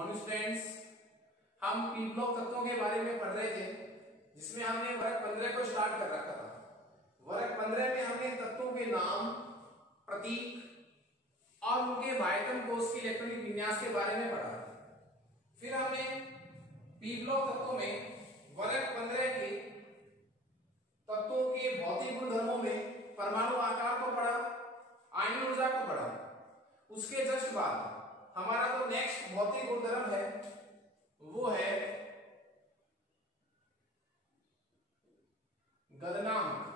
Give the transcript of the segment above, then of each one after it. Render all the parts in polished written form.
Morning students, हम P block तत्वों के बारे में पढ़ रहे थे, जिसमें हमने वर्ग 15 को स्टार्ट कर रखा था। वर्ग 15 में हमने तत्वों के नाम, प्रतीक और उनके बाह्यतम कोष के इलेक्ट्रॉनिक विन्यास के बारे में पढ़ा। फिर हमने पी ब्लॉक तत्वों में वर्ग 15 के तत्वों के भौतिक गुणधर्मों में परमाणु आकार को पढ़ा, आण्विक ऊर्जा को पढ़ा। उसके जस्ट बाद हमारा जो नेक्स्ट भौतिक गुणधर्म है वो है गलनांक।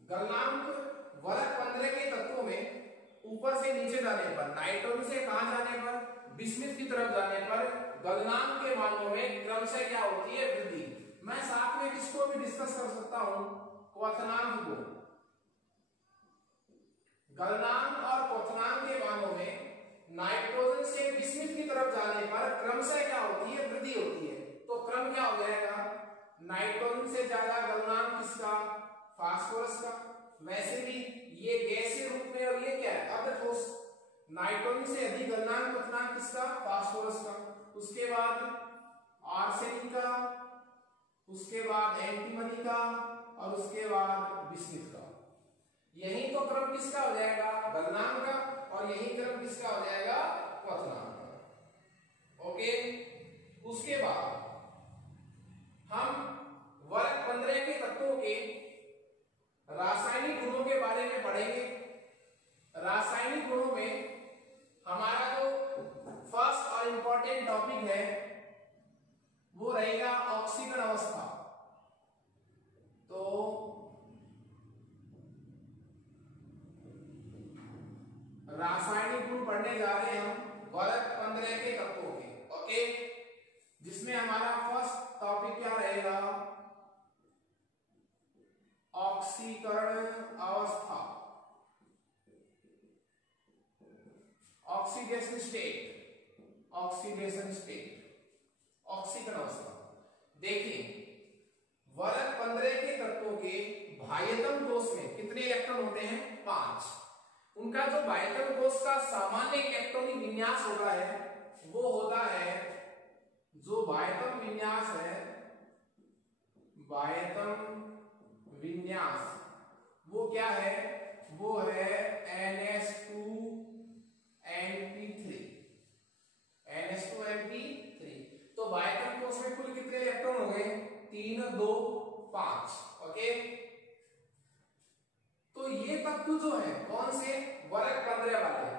गलनांक वर्ग 15 के तत्वों में ऊपर से नीचे जाने पर, नाइट्रोजन से कहां जाने पर, बिस्मिथ की तरफ जाने पर गलनांक के मानों में क्रमशः क्या होती है, वृद्धि। मैं साथ में किसको भी डिस्कस कर सकता हूं, क्वथनांक को। गलनांक और क्वथनांक के मानों में नाइट्रोजन से बिस्मिथ की तरफ जाने पर क्रमशः क्या होती है, वृद्धि होती है। तो क्रम क्या हो जाएगा, नाइट्रोजन से ज्यादा गलनांक किसका, फास्फोरस का। वैसे भी ये गैसीय रूप में और ये क्या है, अर्धठोस। नाइट्रोजन से अधिक गलनांक क्वथनांक किसका, फास्फोरस का। उसके बाद आर्सेनिक का, उसके बाद एंटीमनी का और उसके बाद बिस्मिथ का। यही तो क्रम किसका हो जाएगा, गलनांक का, और यही क्रम किसका हो जाएगा, क्वथनांक का। ओके। उसके बाद हम वर्ग 15 के तत्वों के रासायनिक गुणों के बारे में पढ़ेंगे। रासायनिक गुणों में हमारा जो फर्स्ट और इंपॉर्टेंट टॉपिक है वो रहेगा ऑक्सीकरण अवस्था। तो रासायनिक गुण पढ़ने जा रहे हैं हम वर्ग 15 के तत्वों के। ओके, जिसमें हमारा फर्स्ट टॉपिक क्या रहेगा, ऑक्सीकरण अवस्था, ऑक्सीडेशन स्टेट, ऑक्सीडेशन स्टेट, ऑक्सीकरण अवस्था। देखिए, वर्ग 15 के तत्वों के बाह्यतम कोष में कितने इलेक्ट्रॉन होते हैं, 5। उनका जो बाह्यतम कोष का सामान्य इलेक्ट्रॉनिक विन्यास होता है वो होता है, जो बाह्यतम विन्यास है, बाह्यतम विन्यास वो क्या है, वो है NH2 NP3। NH2NP3। तो बाह्यतम कोष में कुल कितने इलेक्ट्रॉन हो गए, 3 2 5। ओके। तो ये तत्व जो है कौन से, वर्ग 15 वाले,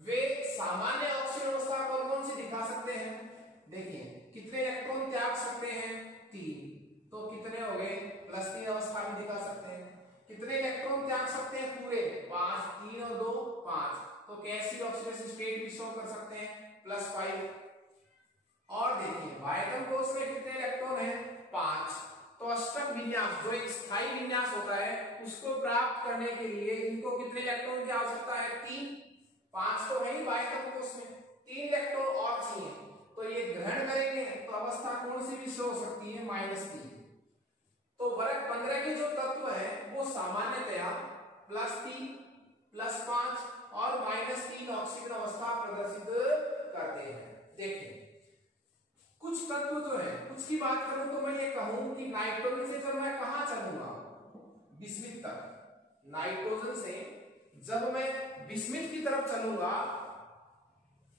वे सामान्य ऑक्सीकरण अवस्था कौन कौन सी दिखा सकते हैं। देखिए, कितने इलेक्ट्रॉन त्याग सकते हैं, 3। तो कितने हो गए, +3 अवस्था में दिखा सकते हैं। कितने इलेक्ट्रॉन त्याग सकते हैं, पूरे 5। 3 और 2 5। तो कैसी ऑक्सीडेशन स्टेट भी शो कर सकते हैं, +5। और देखिए, बाह्यतम कोष में कितने इलेक्ट्रॉन है, 5। तो अष्टक विन्यास, जो एक स्थायी विन्यास होता है, उसको प्राप्त करने के लिए इनको कितने इलेक्ट्रॉन की आवश्यकता है, 3। 5 तो है ही बाह्यतम कोष में, 3 इलेक्ट्रॉन और चाहिए। तो ये ग्रहण करेंगे तो अवस्था कौन सी भी शो हो सकती है, -3। तो वर्ग 15 के जो तत्व है वो सामान्यतया +3, +5 और -3 ऑक्सीकरण अवस्था प्रदर्शित करते हैं। देखिए, कुछ तत्व जो है, कुछ की बात करूं तो मैं ये कहूं कि नाइट्रोजन से जब मैं कहां चलूंगा, बिस्मिथ तक। नाइट्रोजन से जब मैं बिस्मिथ की तरफ चलूंगा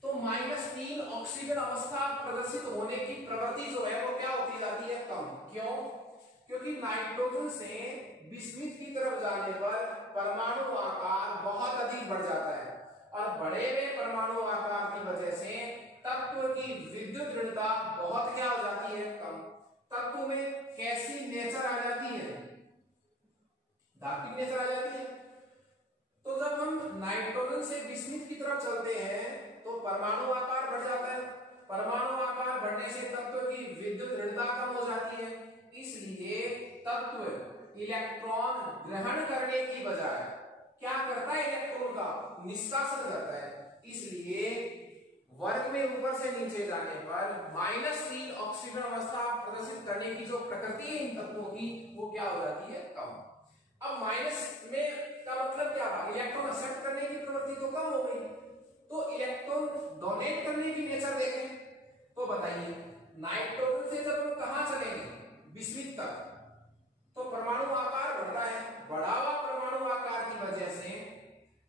तो -3 ऑक्सीकरण अवस्था प्रदर्शित होने की प्रवृत्ति जो है वो क्या होती जाती है, कम। क्यों, क्योंकि नाइट्रोजन से बिस्मिथ की तरफ जाने पर परमाणु आकार बहुत अधिक बढ़ जाता है, और बढ़े हुए परमाणु आकार की वजह से तत्व की विद्युत ऋणता बहुत क्या हो जाती है, कम। तत्व में कैसी नेचर आ जाती है, धात्विक नेचर आ जाती है। तो जब हम नाइट्रोजन से बिस्मिथ की तरफ चलते हैं तो परमाणु आकार बढ़ जाता है। परमाणु आकार बढ़ने से तत्व की विद्युत ऋणता कम हो जाती है। इसलिए तत्व इलेक्ट्रॉन ग्रहण करने की बजाय क्या करता है, इलेक्ट्रॉन का निष्कासन करता है। इसलिए वर्ग में ऊपर से नीचे जाने पर -3 ऑक्सीकरण अवस्था प्रदर्शित करने की जो प्रकृति है इन तत्वों की, वो क्या हो जाती है, कम। अब डोनेट करने की नेचर देखें तो बताइए, नाइट्रोजन से जब हम कहां चलेंगे विस्मित तक, तो परमाणु आकार बढ़ता है। बढ़ा हुआ परमाणु आकार की वजह से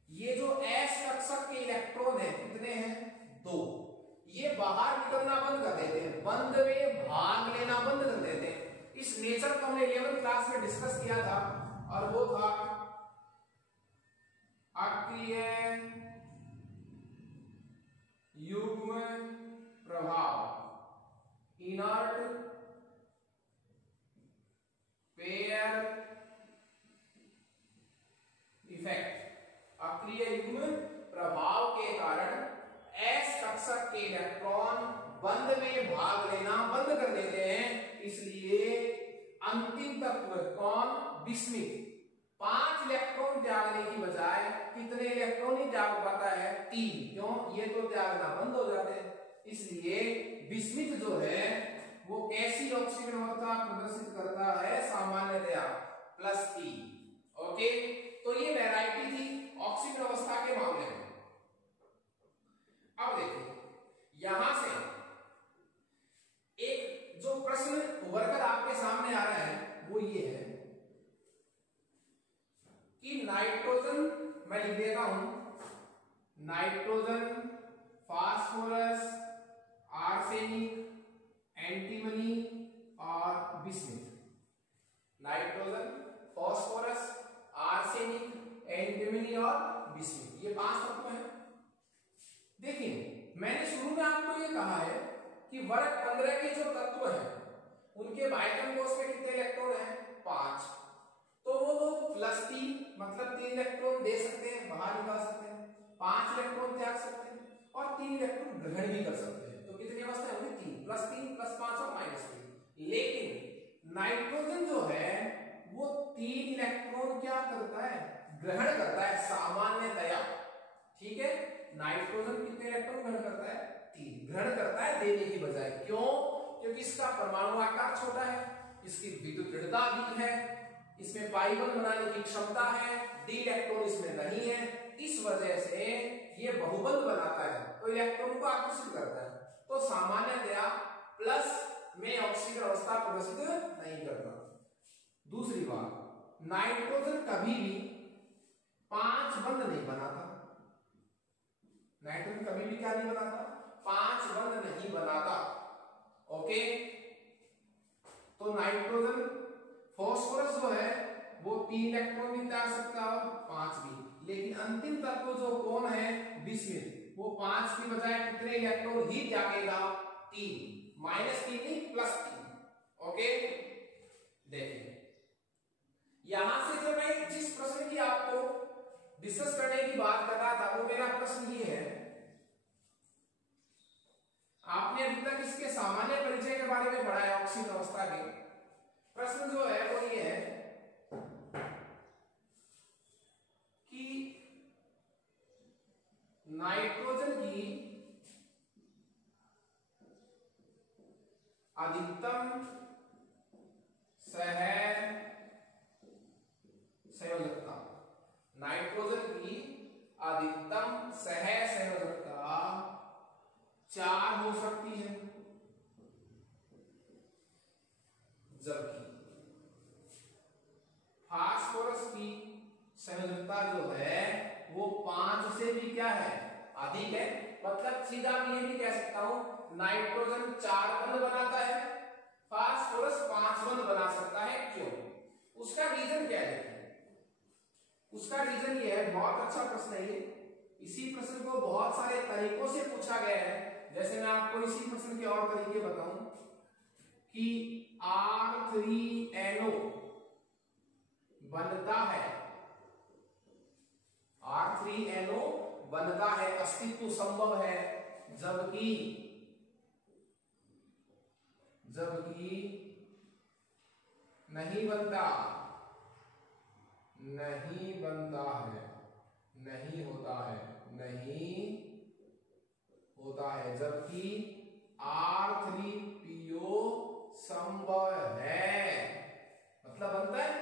ये जो एस कक्षक के इलेक्ट्रॉन है कितने हैं, 2, ये बाहर निकलना बंद कर देते हैं, बंद में भाग लेना बंद कर देते हैं। इस नेचर को हमने 11th क्लास में डिस्कस किया था और वो था अक्रिय युग्म प्रभाव, इनर्ट पेयर इफेक्ट। अक्रिय युग्म प्रभाव के कारण एस कक्षक के इलेक्ट्रॉन बंद में भाग लेना बंद कर देते हैं, इसलिए अंतिम तत्व कौन, विस्मित 5 इलेक्ट्रॉन त्यागने की बजाय कितने इलेक्ट्रॉन ही त्याग पाता है, 3। क्यों, ये तो त्यागना बंद हो जाते हैं। इसलिए विस्मित जो है वो कैसी ऑक्सीजन अवस्था प्रदर्शित करता है, सामान्यतया +E। ओके, तो ये वैरायटी थी ऑक्सीजन अवस्था के मामले में। अब देखिए यहां से एक जो प्रश्न उभरकर आपके सामने आ रहा है वो ये है कि नाइट्रोजन, मैं लिख देता हूं, नाइट्रोजन, फास्फोरस, आर्सेनिक, एंटीमनी और विस्मित। नाइट्रोजन, फास्फोरस, आर्सेनिक, एंटीमनी और विस्मित, ये 5 तत्व हैं। देखिए मैंने शुरू में आपको ये कहा है कि वर्ग 15 के जो तत्व हैं उनके बाइटम कोष में कितने इलेक्ट्रॉन हैं, 5। तो वो +3 मतलब 3 इलेक्ट्रॉन दे सकते हैं, बाहर निकाल सकते हैं, 5 इलेक्ट्रॉन त्याग सकते हैं और 3 इलेक्ट्रॉन ग्रहण भी कर सकते हैं। तो कितनी अवस्था होगी, 3 +3 +5 और -3। लेकिन नाइट्रोजन जो है वो 3 इलेक्ट्रॉन क्या करता है, ग्रहण करता है सामान्यतया। ठीक है, नाइट्रोजन कितने इलेक्ट्रॉन ग्रहण करता है, 3 ग्रहण करता है देने की बजाय। क्यों, क्योंकि इसका परमाणु आकार छोटा है, इसकी विद्युत ऋणता अधिक है, इसमें पाई बंध बनाने की क्षमता है, डी इलेक्ट्रॉन इसमें नहीं है, इस वजह से ये बहुबंध बनाता है, तो इलेक्ट्रॉन को आकर्षित करता है। तो सामान्यतया प्लस में ऑक्सीजन अवस्था प्रदर्शित नहीं करता। दूसरी बात, नाइट्रोजन कभी भी 5 बंध नहीं बनाता। नाइट्रोजन कभी भी क्या नहीं बनाता, 5 बंध नहीं बनाता। ओके, तो नाइट्रोजन, फास्फोरस जो है वो 3 इलेक्ट्रॉन भी त्याग सकता है और 5 भी। लेकिन अंतिम तत्व जो कौन है, विस्मित, वो 5 की बजाय कितने इलेक्ट्रॉन ही त्यागेगा, 3, -3 नहीं +3। ओके, देखिए यहां से जो मैं जिस प्रश्न की आपको डिस्कस करने की बात कर रहा था वो मेरा प्रश्न ये है, आपने अभी तक इसके सामान्य परिचय के बारे में पढ़ा है ऑक्सीजन अवस्था के। प्रश्न जो है वो ये है कि नाइट्रोजन की अधिकतम सहसंयोजकता, नाइट्रोजन की अधिकतम सहसंयोजकता 4 हो सकती है, जबकि फास्फोरस की संयोजकता जो है वो 5 से भी क्या है, अधिक है। मतलब सीधा मैं ये भी कह सकता हूं नाइट्रोजन 4 बंध बनाता है, फास्फोरस 5 बंध बना सकता है। क्यों, उसका रीजन क्या है, उसका रीजन ये है, बहुत अच्छा प्रश्न है ये। इसी प्रश्न को बहुत सारे तरीकों से पूछा गया है। जैसे मैं आपको इसी प्रश्न के और तरीके बताऊं कि R3NO बनता है, R3NO बनता है, अस्तित्व संभव है, जबकि नहीं बनता है, नहीं होता है, जबकि R3PO संभव है, मतलब बनता है।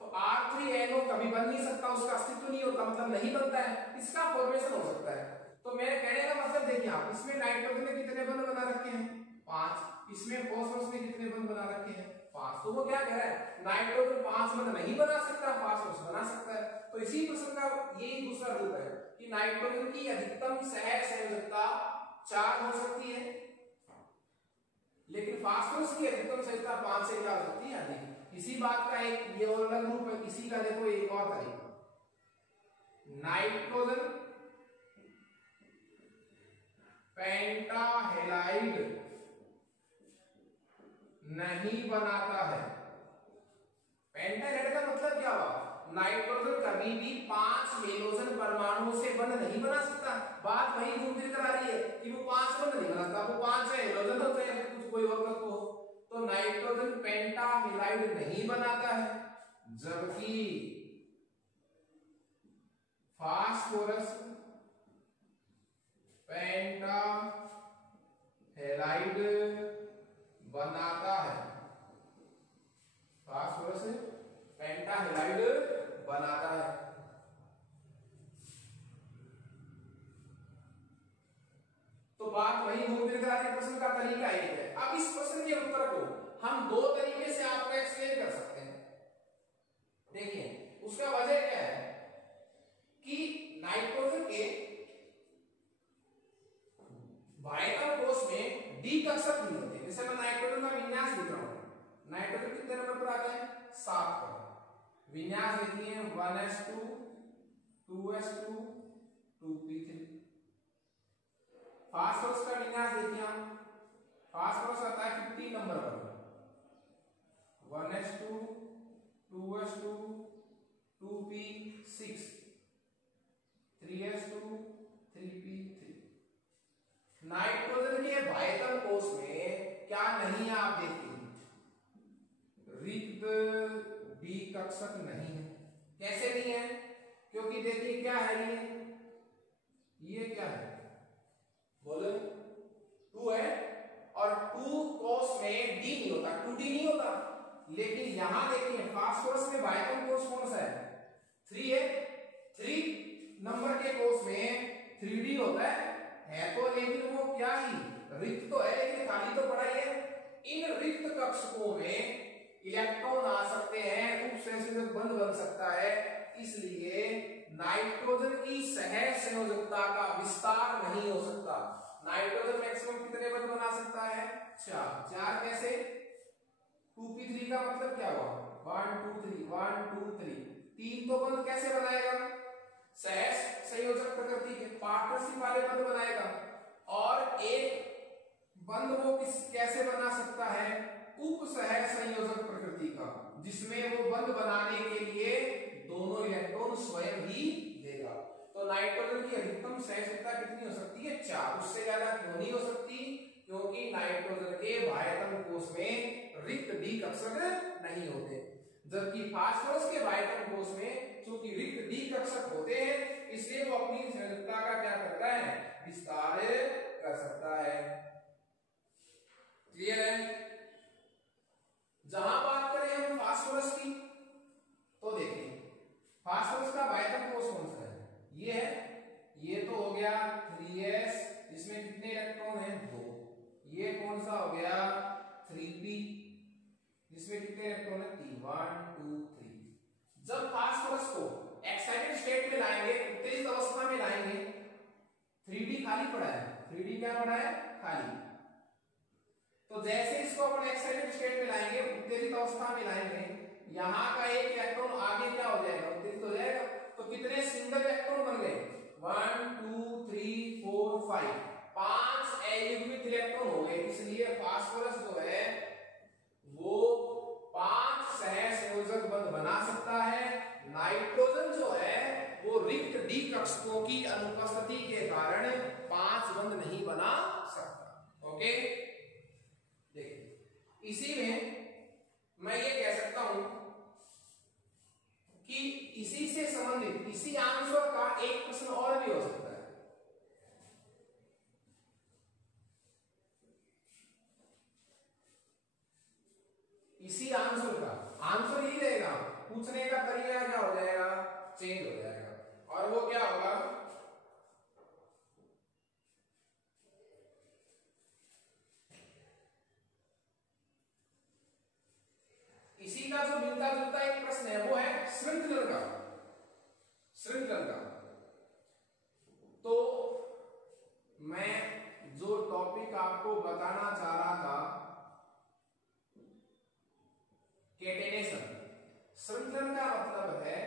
तो R3NO कभी बन नहीं सकता, उसका अस्तित्व नहीं होता, मतलब नहीं बनता है, इसका फॉर्मेशन हो सकता है। तो तो मेरे कहने का मतलब देखिए आप, इसमें नाइट्रोजन ने कितने बंध बना रखे हैं 5, इसमें फास्फोरस ने कितने बंध बना रखे हैं 5। तो वो क्या कह रहा है, नाइट्रोजन 5 बंध नहीं बना सकता, फास्फोरस बना सकता है। तो इसी प्रश्न का यही दूसरा रूप है कि नाइट्रोजन की अधिकतम सह संयोजकता 4 हो सकती है, लेकिन फास्फोरस की अधिकतम संयोजकता 5 से क्या हो सकती है, अधिक। इसी बात का एक ये और अलग रूप है। इसी का देखो एक और तरीका, नाइट्रोजन पेंटाहेलाइड नहीं बनाता है। पेंटाहेलाइड का मतलब क्या हुआ, नाइट्रोजन कभी भी 5 हेलोजन परमाणुओं से बंध नहीं बना सकता। बात वही घूम फिर कर आ रही है कि वो 5 बंध नहीं बनाता, वो 5 हेलोजन होते हैं, कुछ कोई और तत्व हो। तो नाइट्रोजन पेंटाहेलाइड नहीं बनाता है, जबकि फास्फोरस पेंटाहेलाइड बनाता है। फास्फोरस पेंटाहेलाइड बनाता है। तो बात वही घूम फिर कर आ रही है, प्रश्न का तरीका एक है। अब इस प्रश्न के उत्तर को हम दो तरीके से आपको एक्सप्लेन कर सकते हैं। देखिए उसका वजह क्या है कि नाइट्रोजन के वायतन कोश में डी कक्षक नहीं होते। जैसे मैं नाइट्रोजन का विन्यास लिख रहा हूं, नाइट्रोजन कितने नंबर पर आता है 7 पर। विन्यास लिखिए 1s2 2s2 2p3। फास्फोरस का विन्यास देखिए हम, फास्फोरस आता है 15 नंबर पर, 1s2 2s2 2p6 3s2 3p3। Nitrogen के वायतन कोश में क्या नहीं है आप देखिए, रिक्त डी कक्षक नहीं है। कैसे नहीं है, क्योंकि देखिए क्या है, ये क्या है बोले 2 है, और 2 कोश में डी नहीं होता, 2d नहीं होता। लेकिन यहां देखिए फास्फोरस में वायतन कोश कौन सा है 3 है, 3 नंबर के कोश में 3d होता है तो, लेकिन वो क्या ही रिक्त तो है, लेकिन खाली तो पड़ा ही है। इन रिक्त कक्षकों में इलेक्ट्रॉन आ सकते हैं, उपसंयोजक बंध बन सकता है, इसलिए नाइट्रोजन की सह संयोजकता का विस्तार नहीं हो सकता। नाइट्रोजन मैक्सिमम कितने बंध बना सकता है 4 कैसे, 2p3 का मतलब क्या हुआ 1 2 3 1 2 3, 3 तो बंध कैसे बनाएगा, सह संयोजक प्रकृति के पार्टनरशिप वाले बंध बनाएगा। और एक बंध वो कैसे बना सकता है, उपसह संयोजक प्रकृति का, जिसमें वो बंध बनाने के लिए दोनों इलेक्ट्रॉन स्वयं ही देगा। तो नाइट्रोजन की अधिकतम सहसंयोजकता कितनी हो सकती है 4, उससे ज्यादा क्यों नहीं हो सकती, क्योंकि नाइट्रोजन के वायतन कोश में रिक्त डी कक्षक नहीं होते, जबकि फास्फोरस के वायतन कोश में चूंकि रिक्त डी कक्षक होते हैं, इसलिए वो अपनी संयोजकता का क्या करता है, विस्तार कर सकता है। क्लियर है। जहां बात करें हम फास्फोरस की, तो देखिए फास्फोरस का वायतन कोश कौन सा है, ये है, ये तो हो गया 3s, इसमें कितने इलेक्ट्रॉन हैं 2। ये कौन सा हो गया 3p, इसमें कितने इलेक्ट्रॉन हैं 3 1 2 3। जब फास्फोरस को एक्साइटेड स्टेट में लाएंगे, उत्तेजित अवस्था में लाएंगे, 3d खाली पड़ा है, 3d क्या पड़ा है खाली। तो जैसे इसको अपन एक्साइटेड स्टेट में लाएंगे, उत्तेजित अवस्था में लाएंगे, यहां का एक इलेक्ट्रॉन आगे क्या हो जाएगा, उत्तेजित हो जाएगा। तो कितने सिंगल इलेक्ट्रॉन बन गए 1 2 3 4 5, 5 अयुग्मित इलेक्ट्रॉन हो गए। इसलिए फास्फोरस जो है वो 5 सह संयोजक बंध बना सकता है। नाइट्रोजन जो है वो रिक्त डी कक्षकों की अनुपस्थिति के कारण 5 बंध नहीं बना सकता। ओके, देखिए इसी में मैं ये कह सकता हूं कि इसी से संबंधित इसी आंसर का एक प्रश्न और भी हो सकता है। इसी आंसर का आंसर यही रहेगा, पूछने का तरीका क्या हो जाएगा, चेंज हो जाएगा। और वो क्या होगा, इसी का जो मिलता जुलता एक प्रश्न है वो है श्रृंखलन का। तो मैं जो टॉपिक आपको बताना चाह रहा था, केटेनेशन। श्रृंखलन का मतलब है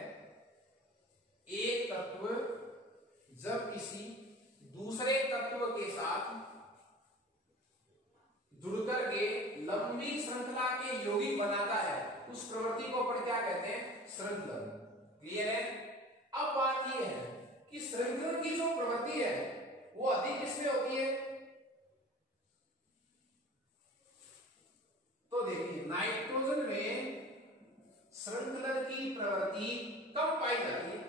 एक तत्व जब किसी दूसरे तत्व के साथ जुड़कर के लंबी श्रृंखला के यौगिक बनाता है, उस प्रवृत्ति को अपन क्या कहते हैं? श्रृंखलन। क्लियर है? अब बात यह है कि श्रृंखलन की जो प्रवृत्ति है वो अधिक किसमें होती है? तो देखिए नाइट्रोजन में श्रृंखलन की प्रवृत्ति कम पाई जाती है,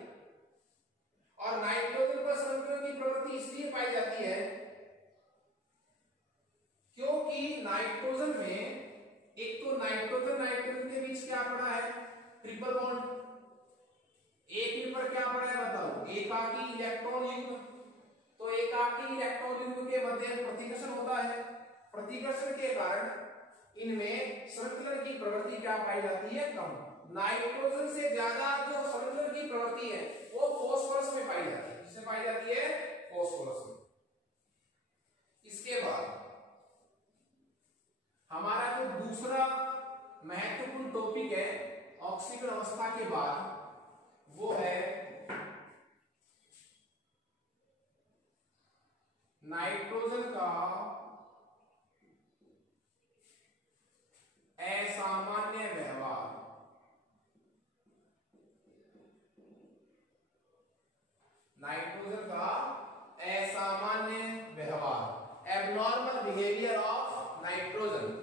और नाइट्रोजन पर श्रृंखलन की प्रवृत्ति इसलिए पाई जाती है क्योंकि नाइट्रोजन में एक तो नाइट्रोजन के बीच क्या पड़ा है? Triple bond. एक पर क्या पड़ा है बताओ? एकाकी इलेक्ट्रॉन युग्म। तो एकाकी इलेक्ट्रॉन युग्म के मध्य प्रतिकर्षण होता है, प्रतिकर्षण के कारण इनमें श्रृंखलन की प्रवृत्ति क्या पाई जाती है? कम। नाइट्रोजन से ज्यादा जो श्रृंखलन की प्रवृत्ति है वो फास्फोरस में पाई जाती है। किसमें पाई जाती है? फास्फोरस में। इसके बाद हमारा जो दूसरा महत्वपूर्ण टॉपिक है ऑक्सीकरण अवस्था के बाद, वो है नाइट्रोजन का असामान्य व्यवहार। नाइट्रोजन का असामान्य व्यवहार, एबनॉर्मल बिहेवियर ऑफ नाइट्रोजन।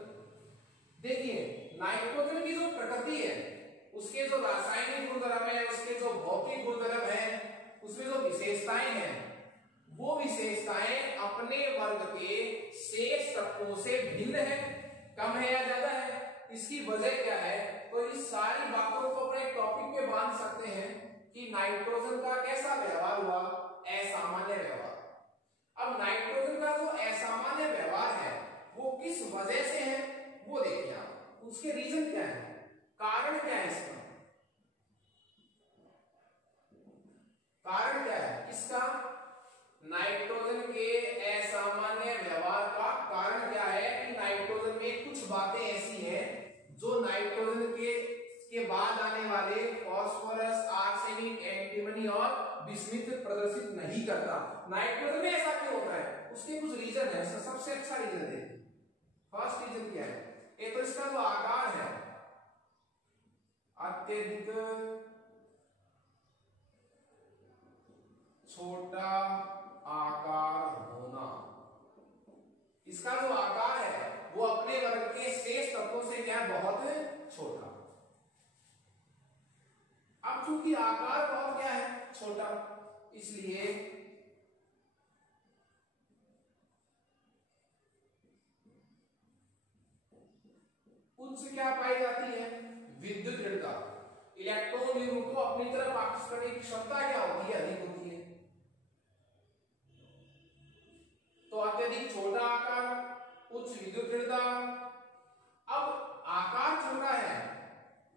देखिए नाइट्रोजन की जो प्रकृति है, उसके जो रासायनिक गुणधर्म है, उसके जो भौतिक गुणधर्म है, उसमें जो विशेषताएं हैं, वो विशेषताएं अपने वर्ग के शेष तत्वों से भिन्न है, कम है या ज्यादा है। इसकी वजह क्या है? तो इस सारी बातों को अपने टॉपिक में बांध सकते हैं कि नाइट्रोजन का कैसा व्यवहार हुआ? असामान्य व्यवहार। अब नाइट्रोजन का जो असामान्य व्यवहार है वो किस वजह से है वो देखिए आप। उसके रीजन क्या है, कारण क्या है? इसका कारण क्या है? इसका नाइट्रोजन के असामान्य व्यवहार का कारण क्या है कि नाइट्रोजन में कुछ बातें ऐसी हैं जो नाइट्रोजन के बाद आने वाले फास्फोरस, आर्सेनिक, एंटीमनी और बिस्मिथ प्रदर्शित नहीं करता। नाइट्रोजन में ऐसा क्यों होता है? उसके कुछ रीजन है। सबसे अच्छा रीजन देखिए। फर्स्ट रीजन क्या है? एक तो इसका जो आकार है, अत्यधिक छोटा आकार होना। इसका जो आकार है वो अपने वर्ग के शेष तत्वों से क्या है? बहुत छोटा। अब चूंकि आकार बहुत क्या है? छोटा, इसलिए उच्च क्या पाई जाती है? विद्युत दृढ़ता। इलेक्ट्रॉन युग्म को अपनी तरफ आकर्षित करने की क्षमता क्या होती है? अधिक होती है। तो अत्यधिक छोटा आकार, उच्च विद्युत दृढ़ता। अब आकार छोटा है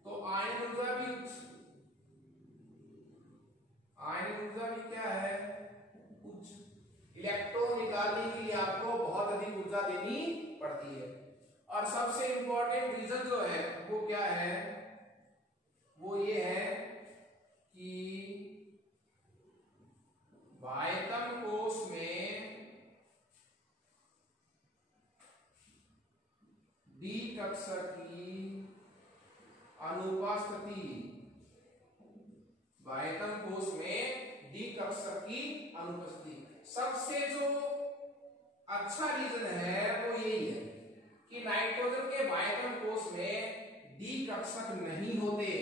तो आयन ऊर्जा भी उच्च। आयन ऊर्जा भी क्या है? उच्च। इलेक्ट्रॉन निकालने के लिए आपको बहुत अधिक ऊर्जा देनी पड़ती है। और सबसे इंपॉर्टेंट रीजन जो है वो क्या है? वो ये है कि बाह्यतम कोश में डी कक्षक की अनुपस्थिति। बाह्यतम कोश में डी कक्षक की अनुपस्थिति। सबसे जो अच्छा रीजन है वो यही है कि नाइट्रोजन के बाह्यतम कोश में डी कक्षक नहीं होते।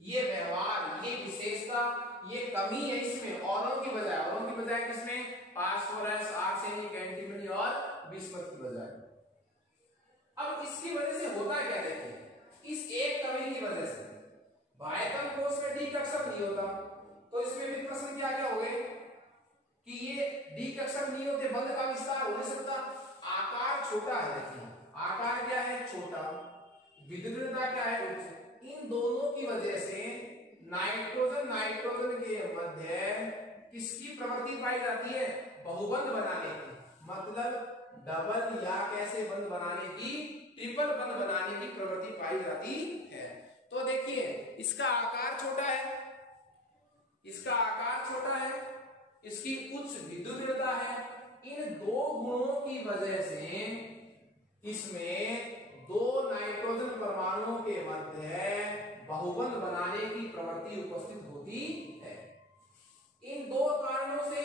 ये व्यवहार, ये विशेषता, ये कमी है इसमें औरों की बजाय किसमें? फास्फोरस, आर्सेनिक, एंटीमनी और बिस्मथ की बजाय। अब इसकी वजह से होता क्या? देखिए इस एक कमी की वजह से बाह्यतम कोश में डी कक्षक नहीं होता, तो इसमें भी प्रश्न क्या क्या हो गए कि ये डी कक्षक नहीं होते, बंध का विस्तार हो नहीं सकता। आकार छोटा है। देखिए आकार क्या है? छोटा। विद्युत दृढ़ता क्या है? उच्च। इन दोनों की वजह से नाइट्रोजन नाइट्रोजन के मध्य किसकी प्रवृत्ति पाई जाती है? बहुबंध बनाने की, मतलब डबल या कैसे बंध बनाने की, ट्रिपल बंध बनाने की प्रवृत्ति पाई जाती है। तो देखिए इसका आकार छोटा है, इसका आकार छोटा है, इसकी उच्च विद्युत दृढ़ता है। इन दो गुणों की वजह से इसमें दो नाइट्रोजन परमाणुओं के मध्य बहुबंध बनाने की प्रवृत्ति उपस्थित होती है। इन दो कारणों से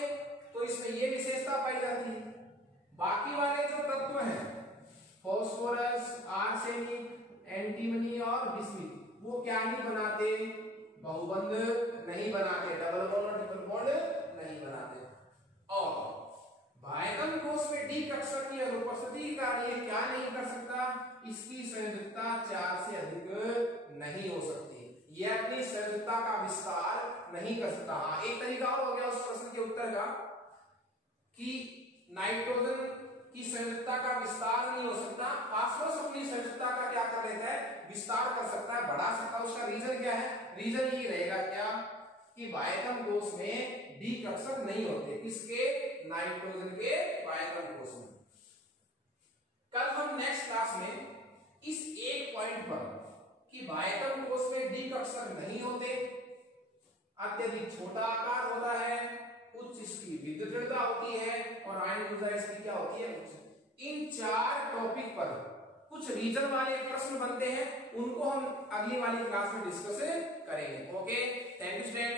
तो इसमें यह विशेषता पाई जाती है। बाकी वाले जो तत्व हैं फास्फोरस, आर्सेनिक, एंटीमनी और बिस्मिथ, वो क्या नहीं बनाते? बहुबंध नहीं बनाते, डबल बॉन्ड और ट्रिपल बॉन्ड नहीं बनाते। और बाह्यतम कोश में डी कक्षक की अनुपस्थिति के कारण ये क्या नहीं कर सकता? इसकी संयोजकता 4 से अधिक नहीं हो सकती, ये अपनी संयोजकता का विस्तार नहीं कर सकता। हाँ, एक तरीका और हो गया उस प्रश्न के उत्तर का कि नाइट्रोजन की संयोजकता का विस्तार नहीं हो सकता, फास्फोरस अपनी संयोजकता का क्या कर लेता है? विस्तार कर सकता है, बढ़ा सकता है। उसका रीजन क्या है? रीजन ये रहेगा क्या कि बाह्यतम कोश में डी कक्षक नहीं होते। किसके? नाइट्रोजन के बाह्यतम कोश में। कल हम नेक्स्ट क्लास में इस एक पॉइंट पर कि बाह्यतम कोश में डी कक्षक नहीं होते, अत्यधिक छोटा आकार होता है, उच्च इसकी विद्युत दृढ़ता होती है और आयन ऊर्जा इसकी क्या होती है? उच्च। इन 4 टॉपिक पर कुछ रीजन वाले प्रश्न बनते हैं, उनको हम अगली वाली क्लास में डिस्कस करेंगे। Okay, thank you student.